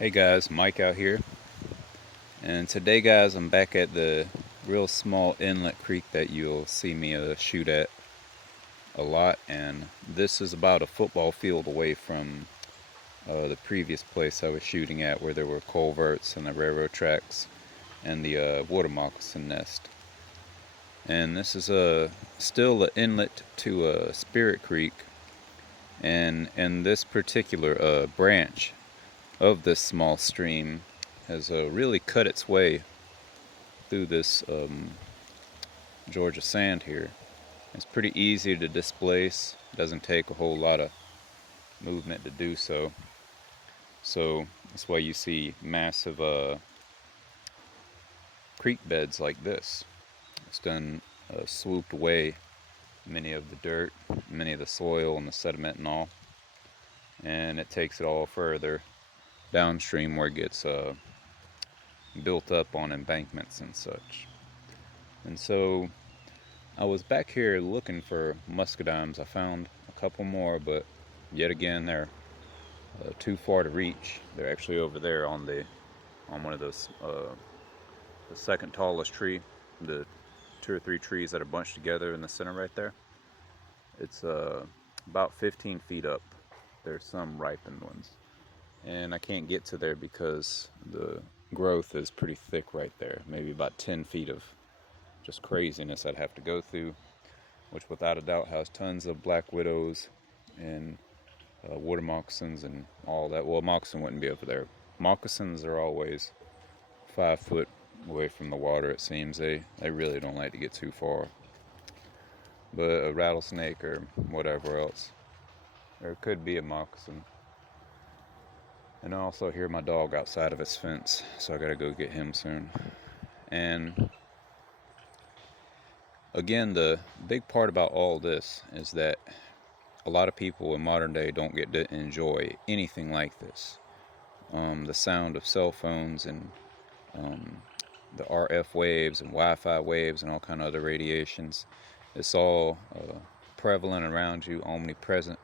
Hey guys, Mike out here, and today guys I'm back at the real small inlet creek that you'll see me shoot at a lot, and this is about a football field away from the previous place I was shooting at where there were culverts and the railroad tracks and the water moccasin nest. And this is still an inlet to Spirit Creek, and this particular branch of this small stream has really cut its way through this Georgia sand here. It's pretty easy to displace. It doesn't take a whole lot of movement to do so. So that's why you see massive creek beds like this. It's done swooped away many of the dirt, many of the soil and the sediment and all, and it takes it all further downstream where it gets built up on embankments and such. And so I was back here looking for muscadines. I found a couple more, but yet again they're too far to reach. They're actually over there on one of those the second tallest tree, the two or three trees that are bunched together in the center right there. It's about 15 feet up. There's some ripened ones, and I can't get to there because the growth is pretty thick right there. Maybe about 10 feet of just craziness I'd have to go through, which without a doubt has tons of black widows and water moccasins and all that. Well, moccasin wouldn't be over there. Moccasins are always 5 foot away from the water, it seems. They really don't like to get too far. But a rattlesnake or whatever else, there could be a moccasin. And I also hear my dog outside of his fence, so I gotta go get him soon. And again, the big part about all this is that a lot of people in modern day don't get to enjoy anything like this. The sound of cell phones and the RF waves and Wi-Fi waves and all kind of other radiations. It's all prevalent around you, omnipresent.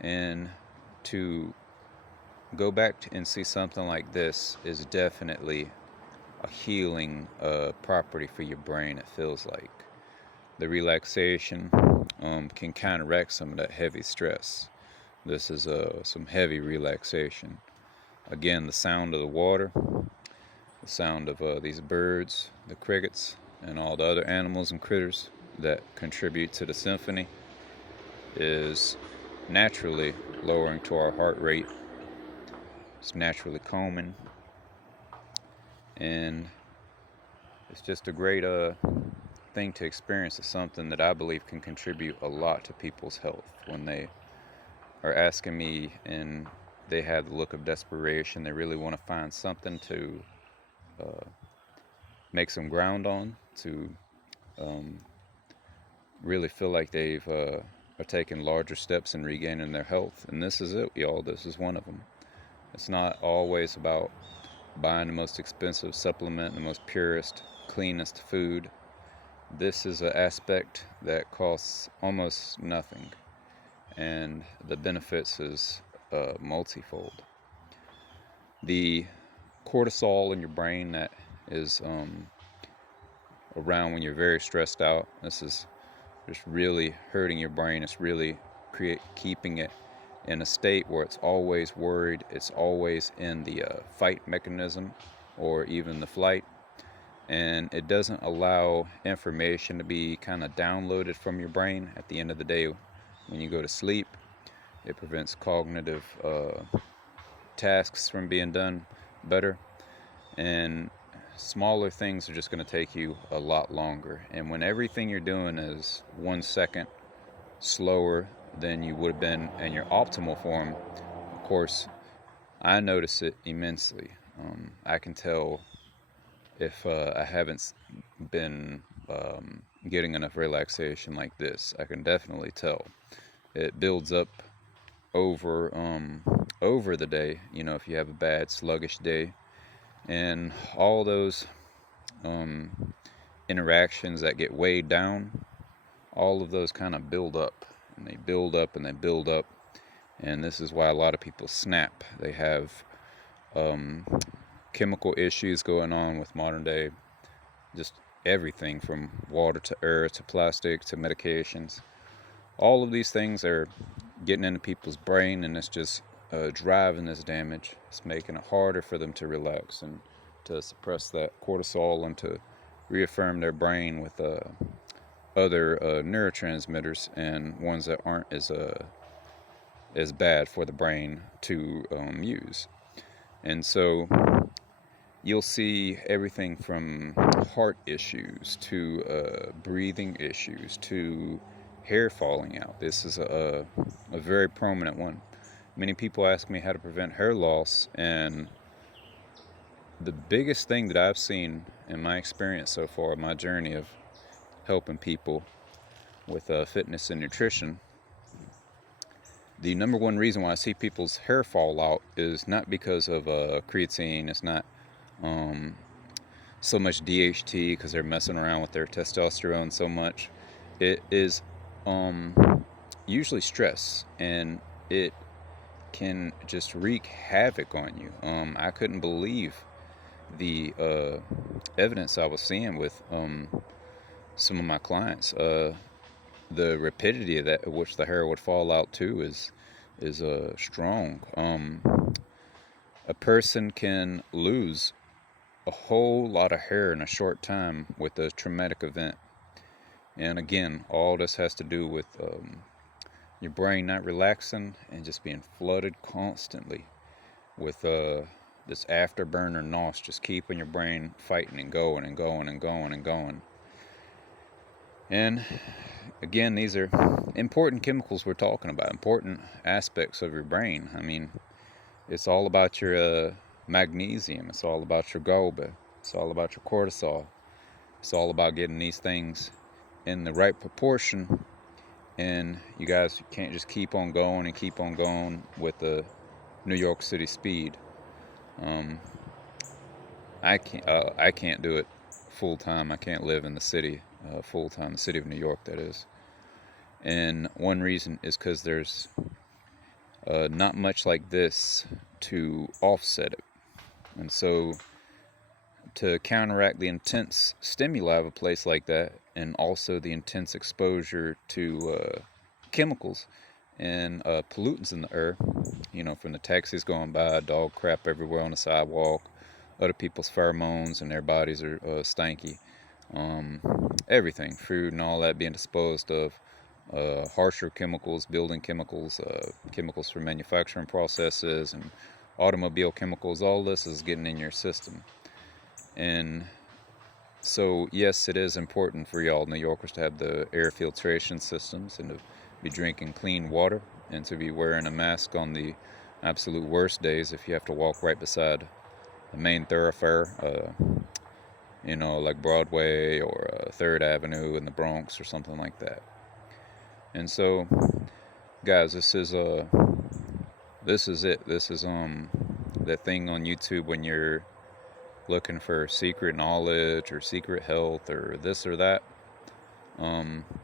And to go back and see something like this is definitely a healing property for your brain, it feels like. The relaxation can counteract some of that heavy stress. This is some heavy relaxation. Again, the sound of the water, the sound of these birds, the crickets, and all the other animals and critters that contribute to the symphony is naturally lowering to our heart rate. It's naturally calming, and it's just a great thing to experience. It's something that I believe can contribute a lot to people's health when they are asking me and they have the look of desperation. They really want to find something to make some ground on, to really feel like they've are taking larger steps in regaining their health. And this is it, y'all. This is one of them. It's not always about buying the most expensive supplement, the most purest, cleanest food. This is an aspect that costs almost nothing, and the benefits is multifold. The cortisol in your brain that is around when you're very stressed out, this is just really hurting your brain. It's really keeping it in a state where it's always worried. It's always in the fight mechanism or even the flight. And it doesn't allow information to be kind of downloaded from your brain at the end of the day when you go to sleep. It prevents cognitive tasks from being done better. And smaller things are just going to take you a lot longer. And when everything you're doing is 1 second slower than you would have been in your optimal form, of course, I notice it immensely. I can tell if I haven't been getting enough relaxation like this. I can definitely tell. It builds up over the day. You know, if you have a bad, sluggish day, and all those interactions that get weighed down, all of those kind of build up, and they build up and they build up. And this is why a lot of people snap. They have um, chemical issues going on with modern day, just everything from water to air to plastic to medications. All of these things are getting into people's brain, and it's just driving this damage. It's making it harder for them to relax and to suppress that cortisol and to reaffirm their brain with other neurotransmitters and ones that aren't as bad for the brain to use. And so you'll see everything from heart issues to breathing issues to hair falling out. This is a very prominent one. Many people ask me how to prevent hair loss, and the biggest thing that I've seen in my experience so far, my journey of helping people with fitness and nutrition, the number one reason why I see people's hair fall out is not because of creatine. It's not um, so much DHT because they're messing around with their testosterone so much. It is usually stress, and it can just wreak havoc on you. I couldn't believe the evidence I was seeing with some of my clients. The rapidity of that, at which the hair would fall out too, is strong. A person can lose a whole lot of hair in a short time with a traumatic event. And again, all this has to do with your brain not relaxing and just being flooded constantly with this afterburner NOS, just keeping your brain fighting and going and going and going and going. And again, these are important chemicals we're talking about, important aspects of your brain. I mean, it's all about your magnesium, it's all about your GABA, it's all about your cortisol. It's all about getting these things in the right proportion, and you guys can't just keep on going and keep on going with the New York City speed. Um, I can't do it full time. I can't live in the city full time, the city of New York, that is. And one reason is because there's not much like this to offset it. And so to counteract the intense stimuli of a place like that, and also the intense exposure to chemicals and pollutants in the air, from the taxis going by, dog crap everywhere on the sidewalk, other people's pheromones, and their bodies are stanky. Everything, food and all that being disposed of, harsher chemicals, building chemicals, chemicals for manufacturing processes, and automobile chemicals, all this is getting in your system. And so, yes, it is important for y'all New Yorkers to have the air filtration systems and to be drinking clean water and to be wearing a mask on the absolute worst days if you have to walk right beside the main thoroughfare, like Broadway or 3rd Avenue in the Bronx or something like that. And so, guys, this is it. This is that thing on YouTube when you're looking for secret knowledge or secret health or this or that.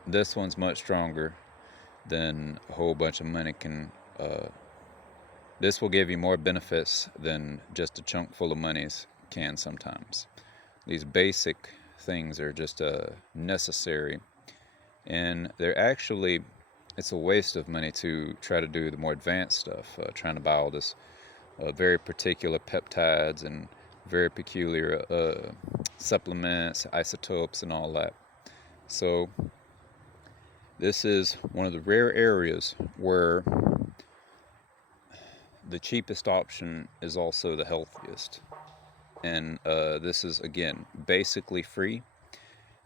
This one's much stronger than a whole bunch of money can. This will give you more benefits than just a chunk full of monies can sometimes. These basic things are just necessary, and they're actually, it's a waste of money to try to do the more advanced stuff, trying to buy all this very particular peptides and very peculiar supplements, isotopes, and all that. So this is one of the rare areas where the cheapest option is also the healthiest. And this is, again, basically free.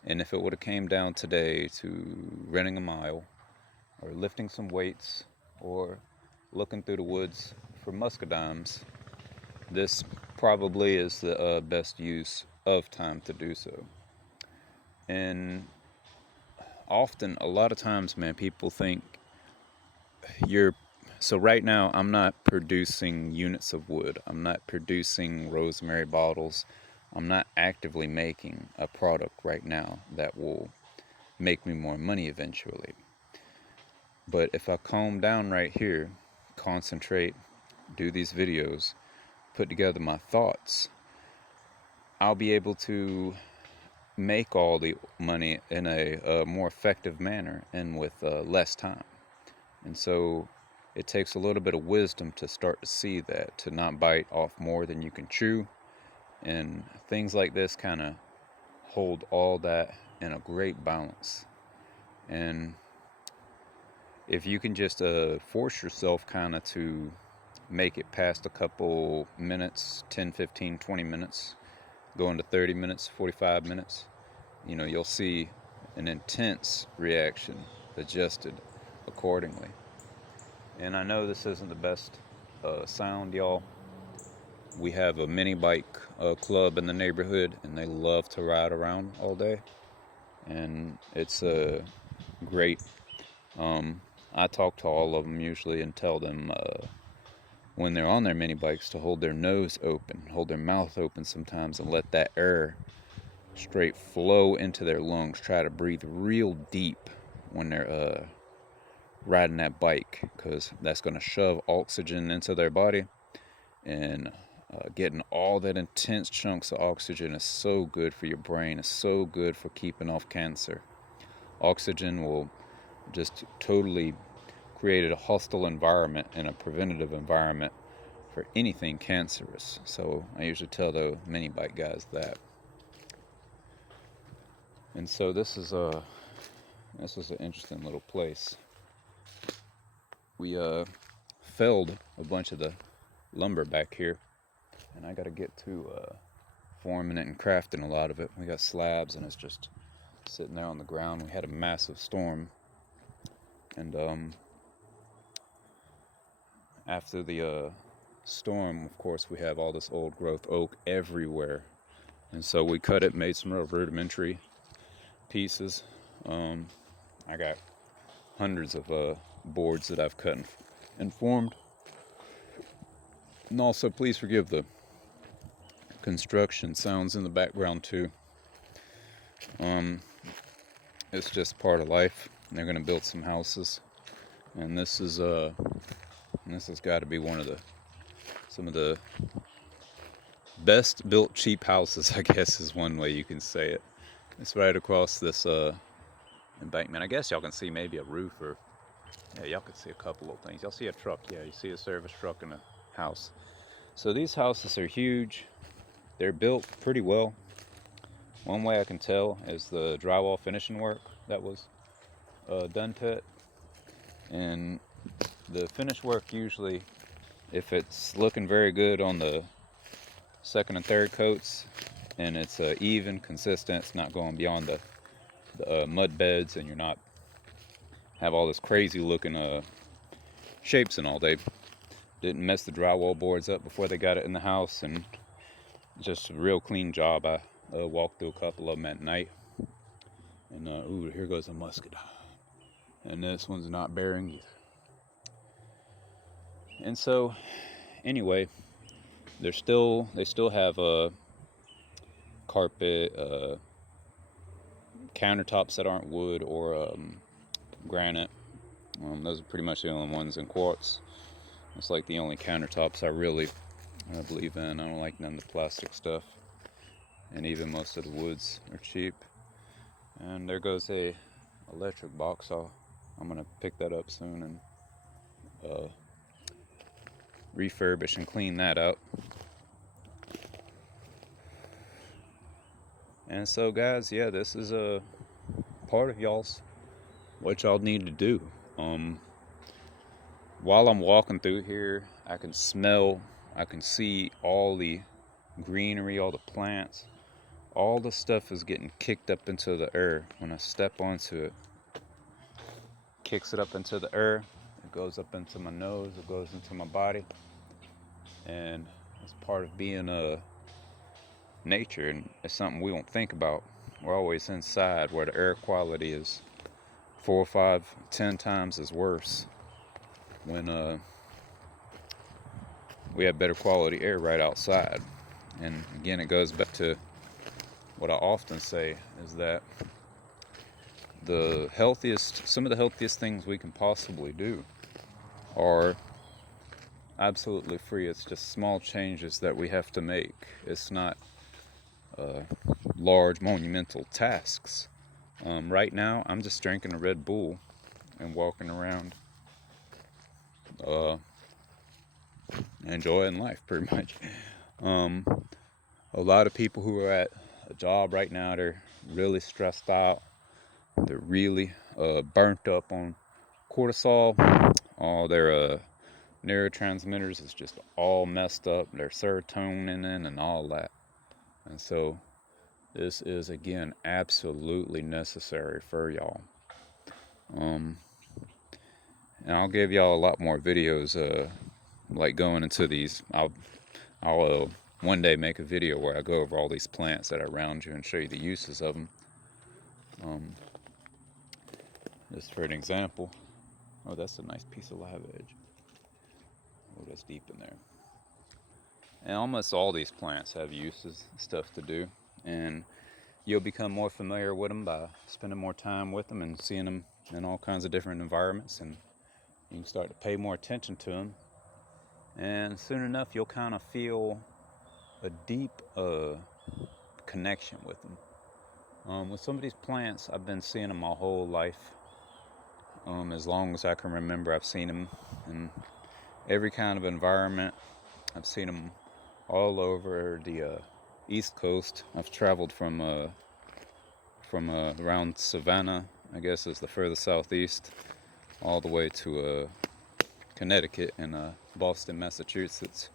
And if it would have came down today to running a mile or lifting some weights or looking through the woods for muscadimes, this probably is the best use of time to do so. And often, a lot of times, man, people think so right now I'm not producing units of wood, I'm not producing rosemary bottles, I'm not actively making a product right now that will make me more money eventually. But if I calm down right here, concentrate, do these videos, put together my thoughts, I'll be able to make all the money in a more effective manner and with less time. And so it takes a little bit of wisdom to start to see that, to not bite off more than you can chew. And things like this kind of hold all that in a great balance. And if you can just force yourself kind of to make it past a couple minutes, 10, 15, 20 minutes, go into 30 minutes, 45 minutes, you'll see an intense reaction adjusted accordingly. And I know this isn't the best sound, y'all. We have a mini bike club in the neighborhood, and they love to ride around all day. And it's great. I talk to all of them usually and tell them when they're on their mini bikes to hold their nose open, hold their mouth open sometimes, and let that air straight flow into their lungs. Try to breathe real deep when they're riding that bike, because that's going to shove oxygen into their body, and getting all that intense chunks of oxygen is so good for your brain. It's so good for keeping off cancer. Oxygen will just totally create a hostile environment and a preventative environment for anything cancerous. So I usually tell the mini bike guys that. And so this is an interesting little place. We felled a bunch of the lumber back here, and I got to get to forming it and crafting a lot of it. We got slabs, and it's just sitting there on the ground. We had a massive storm, and after the storm, of course, we have all this old growth oak everywhere, and so we cut it, made some real rudimentary pieces. I got hundreds of boards that I've cut and formed. And also, please forgive the construction sounds in the background too. It's just part of life. They're gonna build some houses, and this has got to be some of the best built cheap houses, I guess is one way you can say it. It's right across this embankment. I guess y'all can see maybe a roof, or yeah, y'all can see a couple of things. Y'all see a truck, yeah, you see a service truck and a house. So these houses are huge. They're built pretty well. One way I can tell is the drywall finishing work that was done to it. And the finish work usually, if it's looking very good on the second and third coats, and it's even, consistent, it's not going beyond the mud beds, and you're not have all this crazy looking shapes and all. They didn't mess the drywall boards up before they got it in the house, and just a real clean job. I walked through a couple of them at night, and ooh, here goes a musket, and this one's not bearing either. And so anyway, they still have carpet, countertops that aren't wood or granite. Those are pretty much the only ones in quartz. It's like the only countertops I really believe in. I don't like none of the plastic stuff, and even most of the woods are cheap. And there goes a electric box. I'm gonna pick that up soon and refurbish and clean that up. And so guys, yeah, this is a part of what y'all need to do. While I'm walking through here, I can see all the greenery, all the plants, all the stuff is getting kicked up into the air. When I step onto it, kicks it up into the air, it goes up into my nose, it goes into my body, and it's part of being nature, and it's something we don't think about. We're always inside, where the air quality is 4, 5, 10 times as worse, when we have better quality air right outside. And again, it goes back to what I often say, is that some of the healthiest things we can possibly do are absolutely free. It's just small changes that we have to make. It's not large monumental tasks. Right now, I'm just drinking a Red Bull and walking around, uh, enjoying life pretty much. Um, a lot of people who are at a job right now, they're really stressed out. They're really burnt up on cortisol. All their neurotransmitters is just all messed up. Their serotonin and all that. And so this is again absolutely necessary for y'all. And I'll give y'all a lot more videos, like going into these. I'll one day make a video where I go over all these plants that are around you and show you the uses of them. Just for an example. Oh, that's a nice piece of live edge. Oh, that's deep in there. And almost all these plants have uses, stuff to do, and you'll become more familiar with them by spending more time with them and seeing them in all kinds of different environments, and you can start to pay more attention to them, and soon enough you'll kind of feel a deep connection with them. With some of these plants, I've been seeing them my whole life. As long as I can remember, I've seen them in every kind of environment. I've seen them all over the East Coast. I've traveled from around Savannah, I guess is the furthest southeast, all the way to Connecticut and Boston, Massachusetts.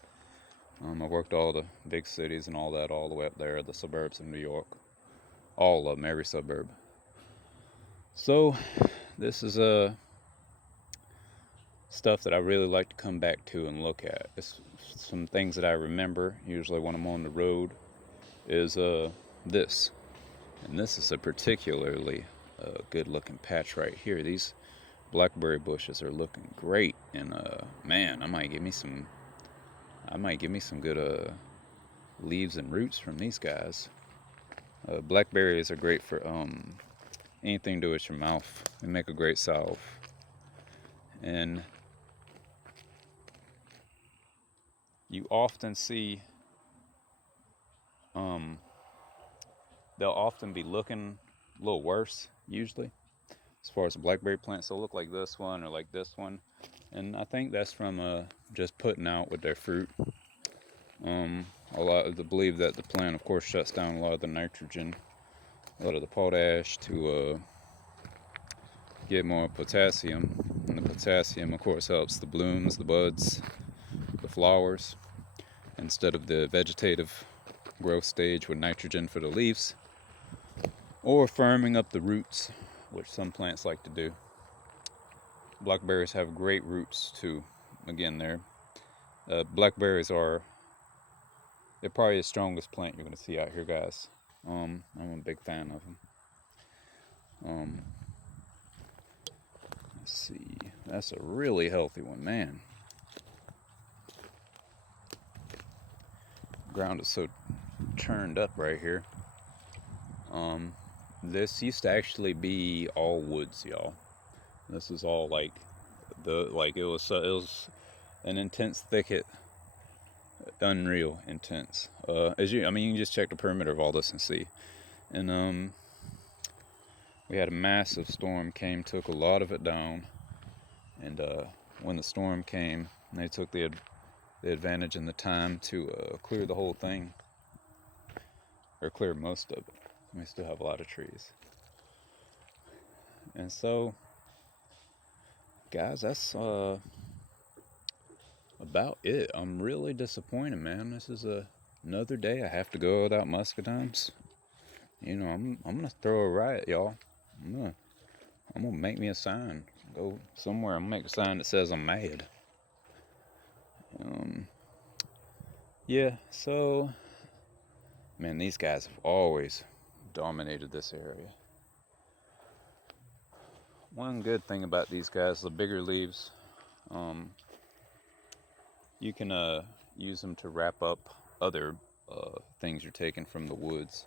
I worked all the big cities and all that, all the way up there, the suburbs of New York, all of them, every suburb. So this is stuff that I really like to come back to and look at. It's some things that I remember, usually when I'm on the road, is this. And this is a particularly good looking patch right here. These blackberry bushes are looking great, and man, I might give me some good leaves and roots from these guys. Blackberries are great for anything to do with your mouth. They make a great salve. And you often see they'll often be looking a little worse, usually, as far as the blackberry plants. They'll look like this one or like this one, and I think that's from just putting out with their fruit. A lot of the believe that the plant, of course, shuts down a lot of the nitrogen, a lot of the potash to get more potassium, and the potassium, of course, helps the blooms, the buds, the flowers, instead of the vegetative growth stage with nitrogen for the leaves, or firming up the roots, which some plants like to do. Blackberries have great roots too. Again, blackberries are they're probably the strongest plant you're going to see out here, guys. I'm a big fan of them. Let's see. That's a really healthy one, man. Ground is so churned up right here. This used to actually be all woods, y'all. This is all like it was an intense thicket, unreal intense. You can just check the perimeter of all this and see. And we had a massive storm came, took a lot of it down. And when the storm came, they took the advantage and the time to clear the whole thing, or clear most of it. We still have a lot of trees. And so, guys, that's about it. I'm really disappointed, man. This is another day I have to go without muscadines. You know, I'm gonna throw a riot, y'all. I'm gonna make me a sign. Go somewhere. I'm gonna make a sign that says I'm mad. Yeah. So, man, these guys have always dominated this area. One good thing about these guys, the bigger leaves, you can use them to wrap up other things you're taking from the woods.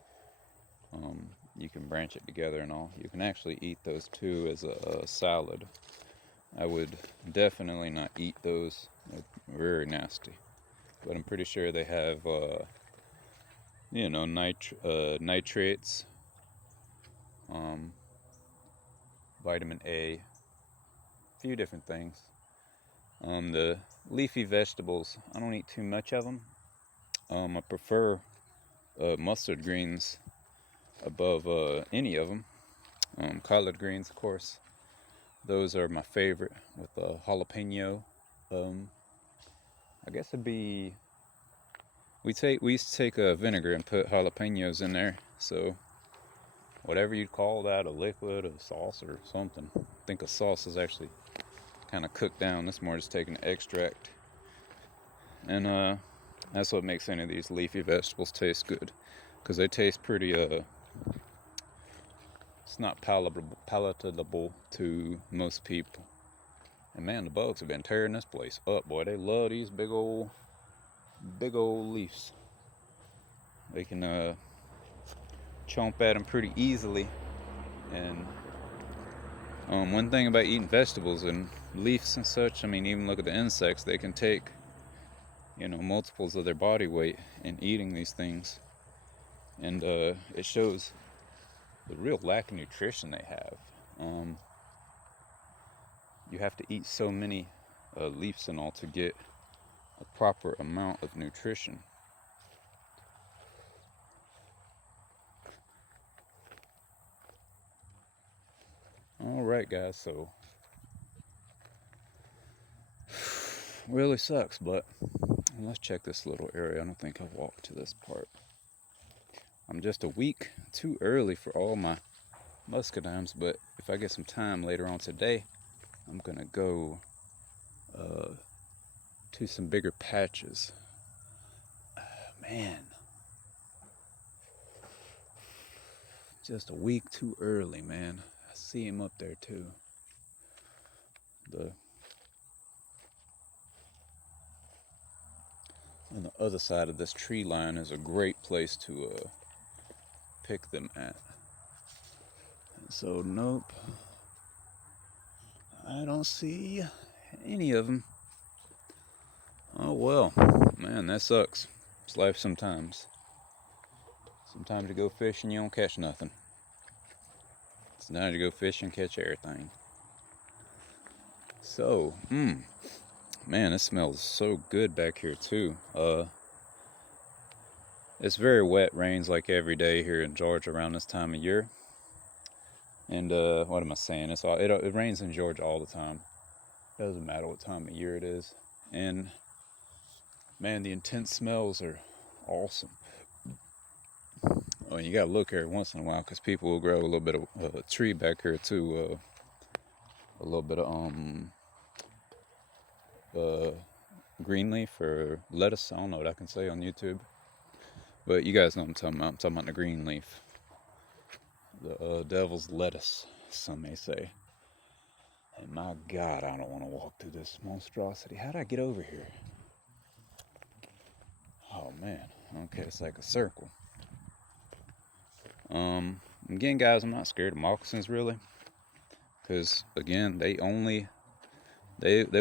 You can branch it together and all. You can actually eat those too as a salad. I would definitely not eat those. They're very nasty. But I'm pretty sure they have, nitrates, um, vitamin A, a few different things. The leafy vegetables, I don't eat too much of them. I prefer mustard greens above any of them. Collard greens, of course, those are my favorite with jalapeno. Um, I guess it'd be we used to take vinegar and put jalapenos in there. So whatever you'd call that, a liquid, a sauce, or something. I think a sauce is actually kind of cooked down. This more just taking the extract, and that's what makes any of these leafy vegetables taste good, because they taste pretty. It's not palatable to most people. And man, the bugs have been tearing this place up, boy. They love these big old leaves. They can chomp at them pretty easily. And one thing about eating vegetables and leaves and such, I mean, even look at the insects. They can take, multiples of their body weight in eating these things, and it shows the real lack of nutrition they have. You have to eat so many leaves and all to get a proper amount of nutrition. Alright guys, so really sucks, but let's check this little area. I don't think I've walked to this part. I'm just a week too early for all my muscadines, but if I get some time later on today, I'm gonna go to some bigger patches. Man, just a week too early, man. I see him up there too. On the other side of this tree line is a great place to pick them at. So nope, I don't see any of them. Oh well, man, that sucks. It's life sometimes. Sometimes you go fishing, you don't catch nothing. Sometimes you go fishing and catch everything. So, man, it smells so good back here too. It's very wet, rains like every day here in Georgia around this time of year. And what am I saying? It rains in Georgia all the time. Doesn't matter what time of year it is. And man, the intense smells are awesome. Well, you gotta look every once in a while, because people will grow a little bit of a tree back here too. A little bit of green leaf or lettuce. I don't know what I can say on YouTube, but you guys know what I'm talking about. I'm talking about the green leaf, the devil's lettuce, some may say. And my God, I don't want to walk through this monstrosity. How did I get over here? Oh man. Okay, it's like a circle. Again, guys, I'm not scared of moccasins really, because again, they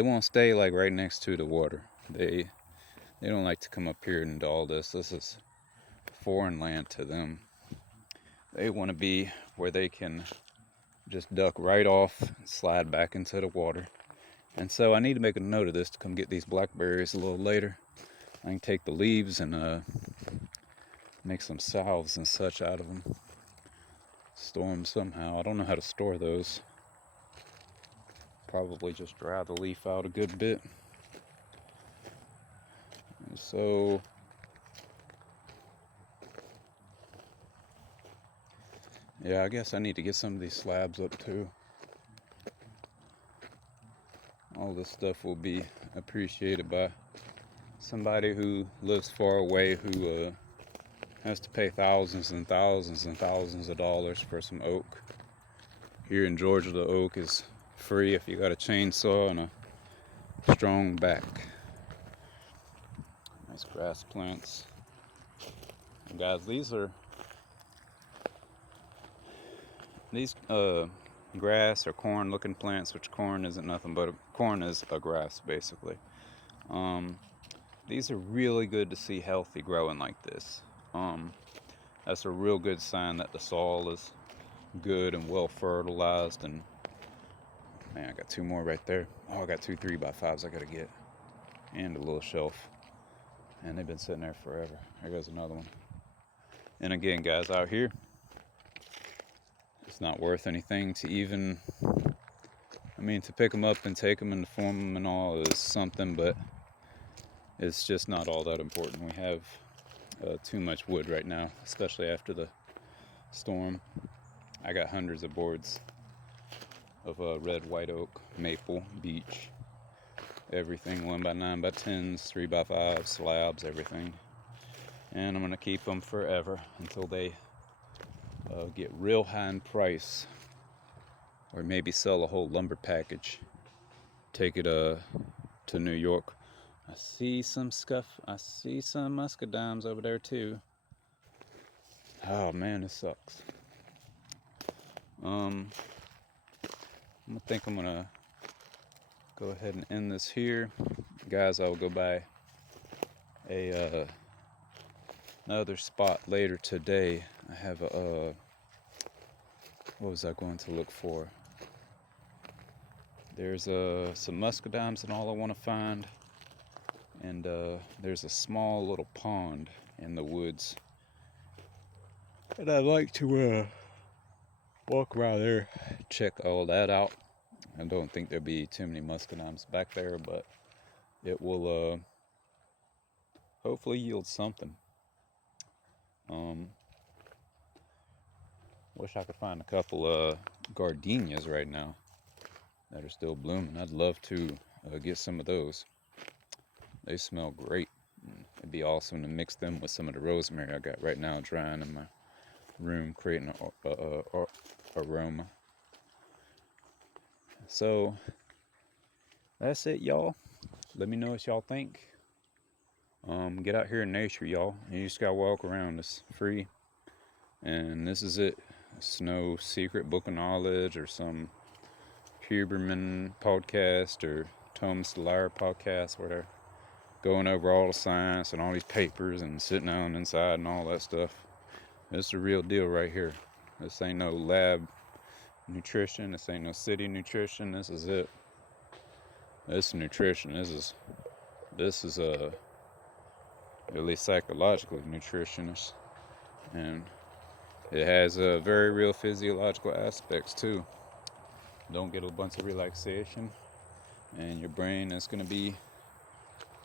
won't stay like right next to the water. They don't like to come up here and do all this. This is foreign land to them. They want to be where they can just duck right off and slide back into the water. And so I need to make a note of this to come get these blackberries a little later. I can take the leaves and make some salves and such out of them. Store them somehow. I don't know how to store those. Probably just dry the leaf out a good bit. And so yeah, I guess I need to get some of these slabs up too. All this stuff will be appreciated by somebody who lives far away, who has to pay thousands and thousands and thousands of dollars for some oak. Here in Georgia, the oak is free if you got a chainsaw and a strong back. Nice grass plants. And guys, these grass or corn looking plants, which corn isn't nothing but corn is a grass basically. These are really good to see healthy growing like this. That's a real good sign that the soil is good and well fertilized. And man, I got 2 more right there. Oh, I got 2 3x5s I gotta get, and a little shelf, and they've been sitting there forever. Here goes another one. And again, guys, out here, it's not worth anything to even, to pick them up and take them and to form them and all is something, but it's just not all that important. We have too much wood right now, especially after the storm. I got hundreds of boards of red, white oak, maple, beech, everything, 1x9 by 10s, 3x5 slabs, everything. And I'm gonna keep them forever until they get real high in price, or maybe sell a whole lumber package, take it to New York. I see some muscadines over there too. Oh man, this sucks. I think I'm gonna go ahead and end this here, guys. I'll go by another spot later today. I have what was I going to look for? There's some muscadines and all I want to find, and there's a small little pond in the woods, and I'd like to walk around there, check all that out. I don't think there'll be too many muscadines back there, but it will hopefully yield something. Wish I could find a couple gardenias right now that are still blooming. I'd love to get some of those. They smell great. It'd be awesome to mix them with some of the rosemary I got right now drying in my room, creating an aroma. So that's it, y'all. Let me know what y'all think. Get out here in nature, y'all. You just gotta walk around. It's free, and this is it. It's no secret book of knowledge or some Huberman podcast or Thomas Lyre podcast where they're going over all the science and all these papers and sitting down inside and all that stuff. This is the real deal right here. This ain't no lab nutrition. This ain't no city nutrition. This is it. This is nutrition. This is at least psychological nutritionist, and it has very real physiological aspects too. Don't get a bunch of relaxation, and your brain is going to be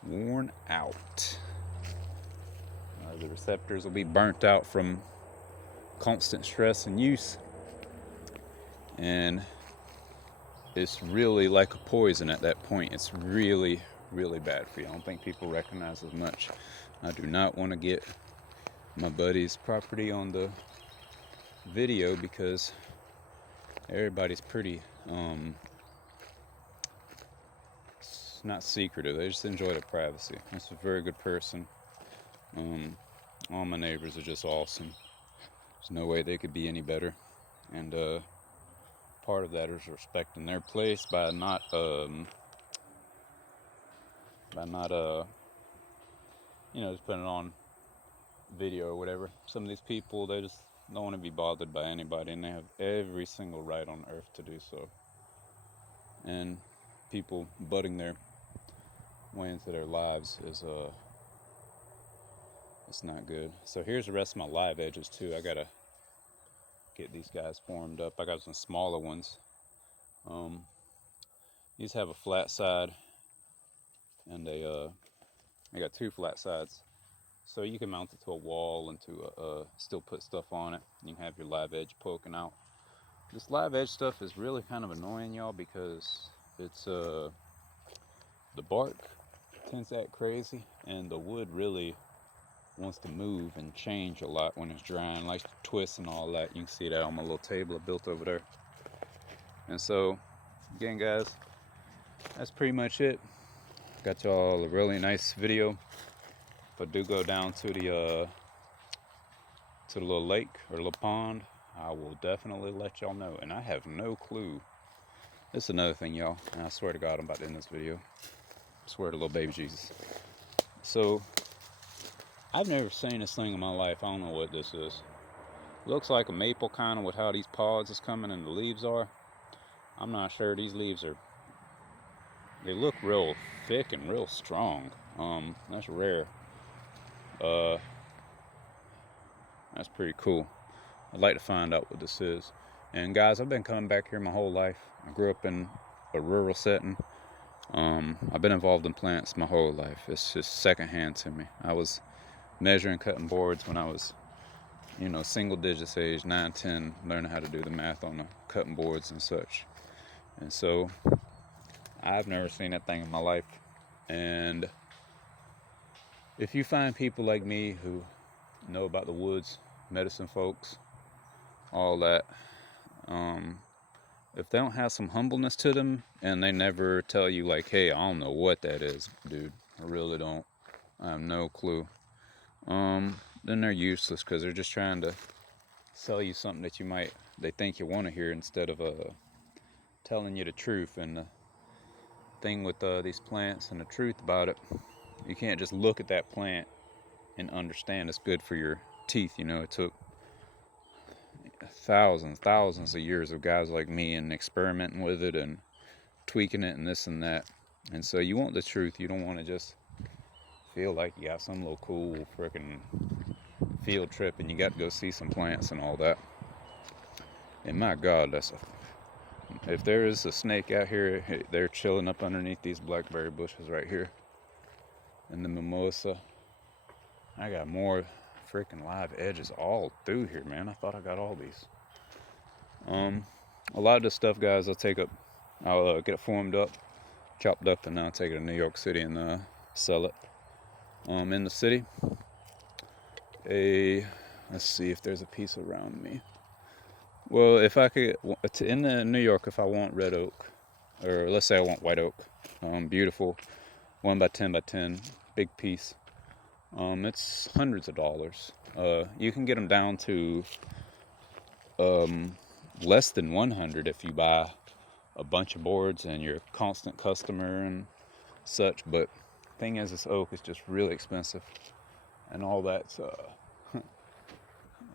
worn out. The receptors will be burnt out from constant stress and use, and it's really like a poison at that point. It's really, really bad for you. I don't think people recognize as much. I do not want to get my buddy's property on the video because everybody's pretty not secretive. They just enjoy the privacy. He's a very good person. All my neighbors are just awesome. There's no way they could be any better, and part of that is respecting their place by not just putting it on video or whatever. Some of these people, they just don't want to be bothered by anybody, and they have every single right on earth to do so. And people butting their way into their lives is it's not good. So here's the rest of my live edges too. I gotta get these guys formed up. I got some smaller ones. These have a flat side, and I got 2 flat sides, so you can mount it to a wall and to still put stuff on it. You can have your live edge poking out. This live edge stuff is really kind of annoying, y'all, because it's the bark tends to act crazy, and the wood really wants to move and change a lot when it's drying, like twists and all that. You can see that on my little table I built over there. And so, again, guys, that's pretty much it. Got y'all a really nice video. If I do go down to the little lake or little pond, I will definitely let y'all know. And I have no clue. This is another thing, y'all. And I swear to God, I'm about to end this video. I swear to little baby Jesus. So, I've never seen this thing in my life. I don't know what this is. Looks like a maple kind of with how these pods is coming and the leaves are. I'm not sure. These leaves are, they look real thick and real strong. That's rare. That's pretty cool. I'd like to find out what this is. And guys, I've been coming back here my whole life. I grew up in a rural setting. I've been involved in plants my whole life. It's just secondhand to me. I was measuring, cutting boards when I was, single digits age, 9, 10, learning how to do the math on the cutting boards and such. And so I've never seen that thing in my life. And if you find people like me who know about the woods, medicine folks, all that, if they don't have some humbleness to them and they never tell you like, hey, I don't know what that is, dude, I really don't, I have no clue, then they're useless, because they're just trying to sell you something that they think you want to hear, instead of telling you the truth. And the thing with these plants and the truth about it, you can't just look at that plant and understand it's good for your teeth. It took thousands of years of guys like me and experimenting with it and tweaking it and this and that. And so you want the truth. You don't want to just feel like you got some little cool freaking field trip and you got to go see some plants and all that. And my God, if there is a snake out here, they're chilling up underneath these blackberry bushes right here and the mimosa. I got more freaking live edges all through here, man. I thought I got all these. A lot of this stuff, guys, I'll get it formed up, chopped up, and I'll take it to New York City and sell it. In the city, let's see if there's a piece around me. Well, if I could, in New York, if I want red oak, or let's say I want white oak, beautiful, 1 by 10 by 10, big piece. It's hundreds of dollars. You can get them down to less than 100 if you buy a bunch of boards and you're a constant customer and such. But thing is, this oak is just really expensive, and all that's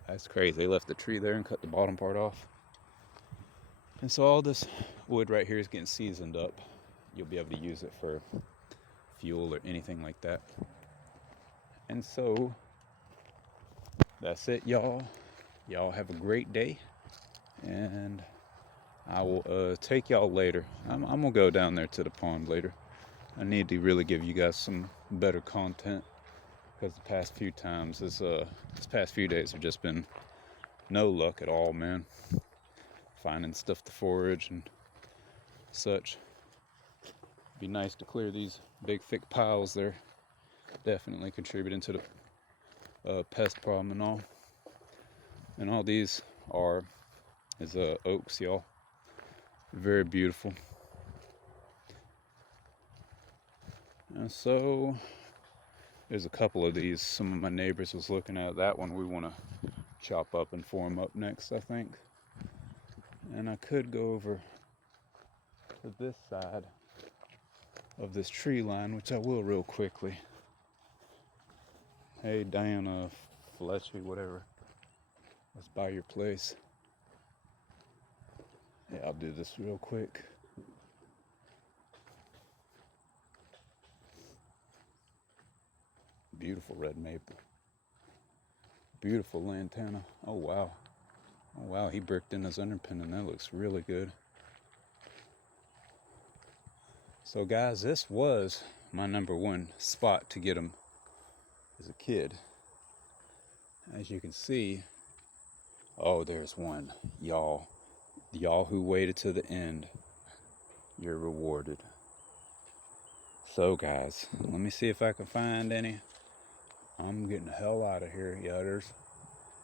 that's crazy. They left the tree there and cut the bottom part off, and so all this wood right here is getting seasoned up. You'll be able to use it for fuel or anything like that. And so that's it, y'all. Y'all have a great day, and I will take y'all later. I'm gonna go down there to the pond later. I need to really give you guys some better content, because the past few times, this past few days have just been no luck at all, man. Finding stuff to forage and such. Be nice to clear these big thick piles. They're definitely contributing to the pest problem and all. And all these is oaks, y'all. Very beautiful. And so there's a couple of these some of my neighbors was looking at. That one we want to chop up and form up next, I think. And I could go over to this side of this tree line, which I will real quickly. Hey, Diana Fletchy, whatever. Let's buy your place. Yeah, I'll do this real quick. Beautiful red maple. Beautiful lantana. Oh, wow. Oh, wow, he bricked in his underpin, and that looks really good. So, guys, this was my number one spot to get them as a kid. As you can see, oh, there's one. Y'all who waited to the end, you're rewarded. So, guys, let me see if I can find any. I'm getting the hell out of here. Yeah,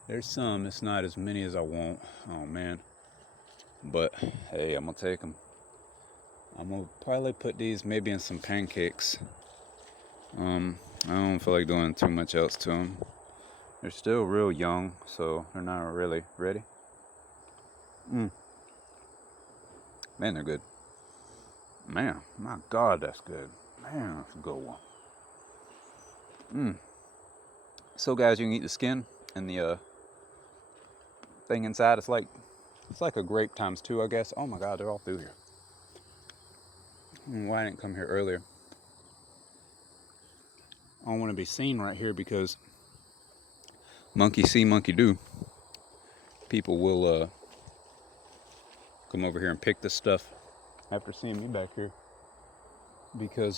there's some. It's not as many as I want. Oh, man. But, hey, I'm going to take them. I'm going to probably put these maybe in some pancakes. I don't feel like doing too much else to them. They're still real young, so they're not really ready. Man, they're good. Man, my God, that's good. Man, that's a good one. So, guys, you can eat the skin and the thing inside. It's like a grape times two, I guess. Oh my God, they're all through here. Why I didn't come here earlier? I don't want to be seen right here because monkey see, monkey do. People will come over here and pick this stuff after seeing me back here because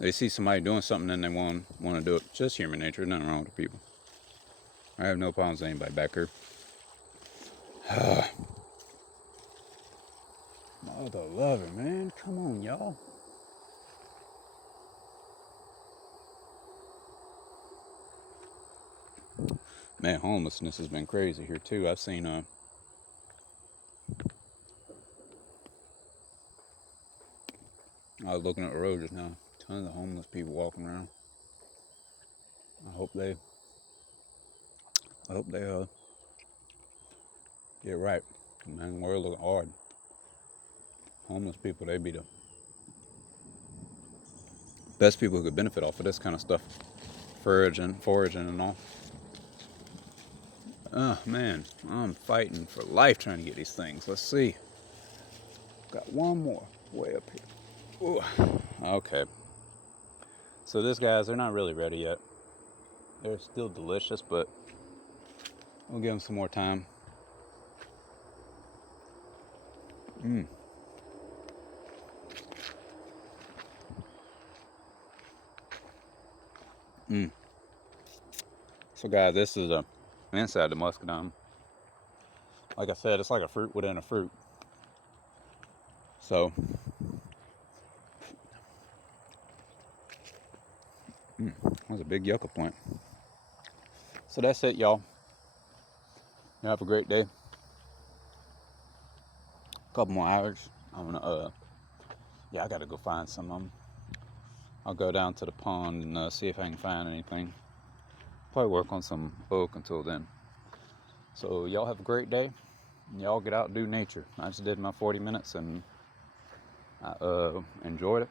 they see somebody doing something and they want to do it. Just human nature. Nothing wrong with people. I have no problems with anybody back here. Mother lover, man. Come on, y'all. Man, homelessness has been crazy here too. I've seen I was looking at the road just now. Tons of homeless people walking around. I hope they get right. Man, the world looking hard. Homeless people, they be the best people who could benefit off of this kind of stuff. Foraging and all. Oh man, I'm fighting for life trying to get these things. Let's see. Got one more way up here. Ooh. Okay. So these guys, they're not really ready yet. They're still delicious, but we'll give them some more time. So guys, this is inside the muscadine. Like I said, it's like a fruit within a fruit. So that's a big yucca plant. So that's it, y'all. You have a great day. Couple more hours. I'm gonna I gotta go find some of them. I'll go down to the pond and see if I can find anything. Probably work on some oak until then. So y'all have a great day. Y'all get out and do nature. I just did my 40 minutes and I enjoyed it.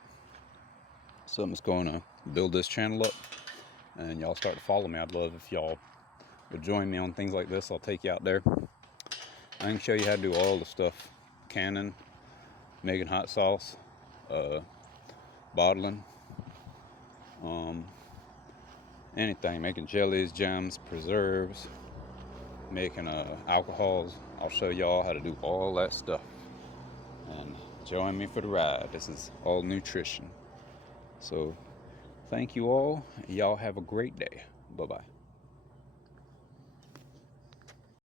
So I'm just going to build this channel up and y'all start to follow me. I'd love if y'all would join me on things like this. I'll take you out there. I can show you how to do all the stuff. Canning, making hot sauce, bottling, anything, making jellies, jams, preserves, making alcohols. I'll show y'all how to do all that stuff. And join me for the ride. This is all nutrition. So thank you all. Y'all have a great day. Bye-bye.